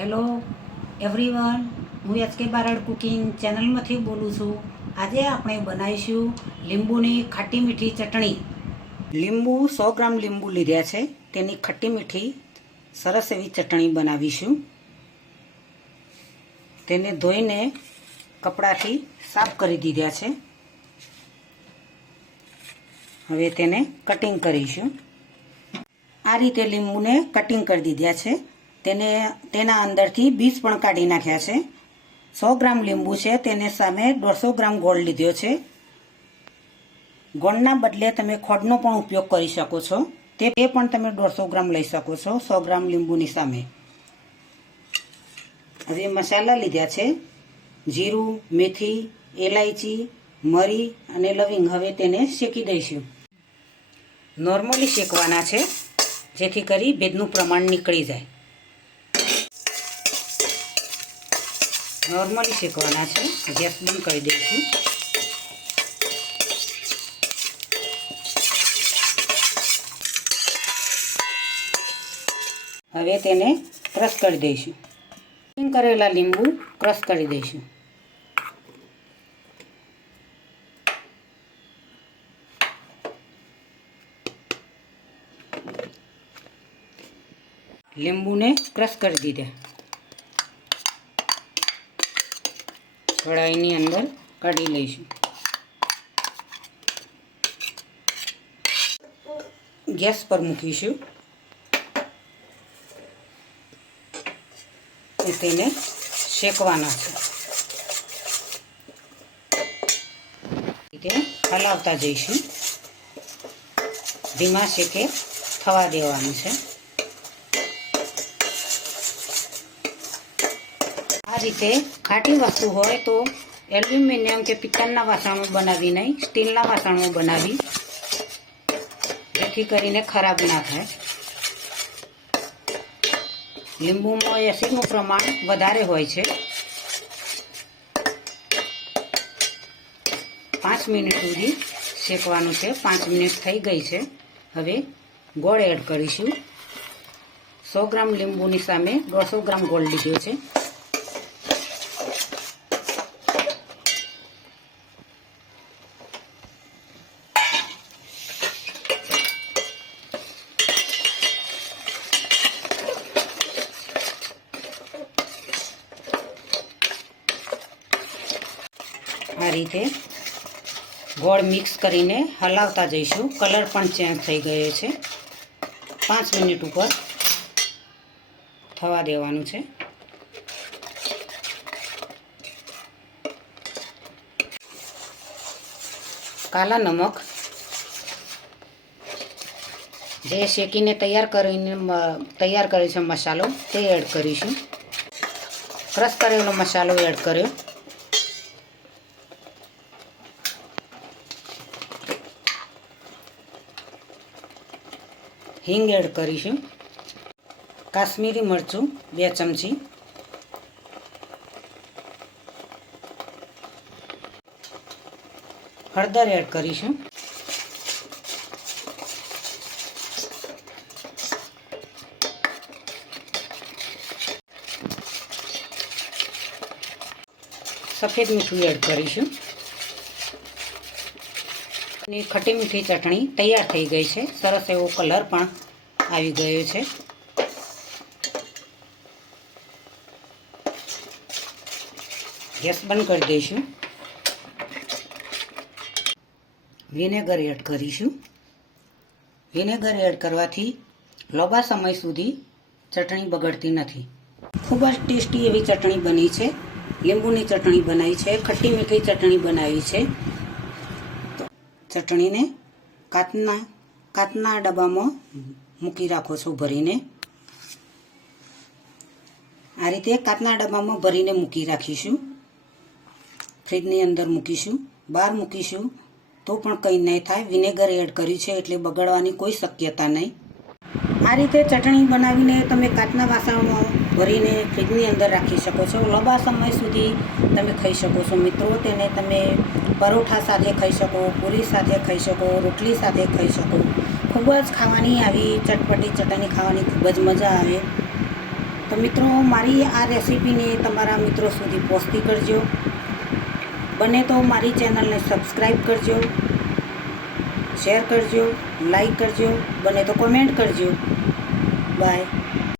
Hello everyone, હું HK Barad cooking ચેનલમાંથી બોલું છું. આજે આપણે બનાવીશું લીંબુની ખાટી મીઠી ચટણી. લીંબુ 100 ગ્રામ લીંબુ લીધા છે, તેની ખટ્ટી મીઠી સરસ એવી ચટણી બનાવીશું. તેને ધોઈને કપડાથી સાફ કરી દીધા છે. હવે તેને કટિંગ કરીશું. આ રીતે લીંબુને કટિંગ કરી દીધા છે. તેના અંદરથી બીજ પણ કાઢી નાખ્યા છે. 100 ગ્રામ લીંબુ છે, તેને સામે 150 ગ્રામ ગોળ લીધો છે. ગોળના બદલે તમે ખોડનો પણ ઉપયોગ કરી શકો છો. તે પણ તમે 150 ગ્રામ લઈ શકો છો 100 ગ્રામ લીંબુની સામે. હવે મસાલા લીધા છે: જીરું, મેથી, એલાયચી, મરી અને લવિંગ. હવે તેને શેકી દઈશું. નોર્મલી શેકવાના છે, જેથી કરી ભેજનું પ્રમાણ નીકળી જાય. નોર્મલી શેકવાના છે. ગેસ બંધ કરી દઈશું. હવે તેને ક્રશ કરી દઈશું. કટિંગ કરેલા લીંબુ ક્રશ કરી દઈશું. લીંબુને ક્રશ કરી દીધા. કઢાઈની અંદર કાઢી લઈશું. ગેસ પર મૂકીશું. તેને શેકવાના છે. હલાવતા જઈશું. ધીમા શેકે થવા દેવાનું છે. આ રીતે ખાટી વસ્તુ હોય તો એલ્યુમિનિયમ કે પિત્તળના વાસણો બનાવી નહીં, સ્ટીલના વાસણો બનાવી, જેથી કરીને ખરાબ ના થાય. લીંબુમાં એસિડનું પ્રમાણ વધારે હોય છે. 5 મિનિટ સુધી શેકવાનું છે. 5 મિનિટ થઈ ગઈ છે. હવે ગોળ એડ કરીશું. 100 ગ્રામ લીંબુની સામે 150 ગ્રામ ગોળ લીધો છે. આ રીતે ગોળ મિક્સ કરીને હલાવતા જઈશું. કલર પણ ચેન્જ થઈ ગયો છે. 5 મિનિટ ઉપર થવા દેવાનું છે. કાલા નમક, જે શેકીને તૈયાર કર્યો છે મસાલો, તે એડ કરીશું. ક્રશ કરેલો મસાલો એડ કર્યો. હિંગ એડ કરીશું. કાશ્મીરી મરચું 2 ચમચી. હળદર એડ કરીશું. સફેદ મીઠું એડ કરીશું. ખટ્ટી મીઠી ચટણી તૈયાર થઈ ગઈ છે. સરસ એવો કલર પણ આવી ગયો છે. ગેસ બંધ કરી દઈશું. વિનેગર એડ કરીશું. વિનેગર એડ કરવાથી લાંબા સમય સુધી ચટણી બગડતી નથી. ખૂબ જ ટેસ્ટી એવી ચટણી બની છે. લીંબુની ચટણી બનાવી છે, ખટ્ટી મીઠી ચટણી બનાવી છે. ચટણીને કાચના ડબ્બામાં મૂકી રાખો છો ભરીને. આ રીતે કાચના ડબ્બામાં ભરીને મૂકી રાખીશું. ફ્રીજની અંદર મૂકીશું. બહાર મૂકીશું તો પણ કંઈ નહીં થાય. વિનેગર એડ કર્યું છે એટલે બગડવાની કોઈ શક્યતા નહીં. આ રીતે ચટણી બનાવીને તમે કાચના વાસણમાં ભરીને ફ્રીજની અંદર રાખી શકો છો. લાંબા સમય સુધી તમે ખાઈ શકો છો. મિત્રો, તેને તમે પરોઠા સાથે ખાઈ શકો, પૂરી સાથે ખાઈ શકો, રોટલી સાથે ખાઈ શકો. ખૂબ જ ખાવાની આવી ચટપટી ચટણી ખાવાની ખૂબ જ મજા આવે. તો મિત્રો મારી આ રેસીપીને તમારા મિત્રો સુધી પહોંચતી કરજો. બને તો મારી ચેનલને સબસ્ક્રાઈબ કરજો, શેર કરજો, લાઈક કરજો, બને તો કોમેન્ટ કરજો. બાય.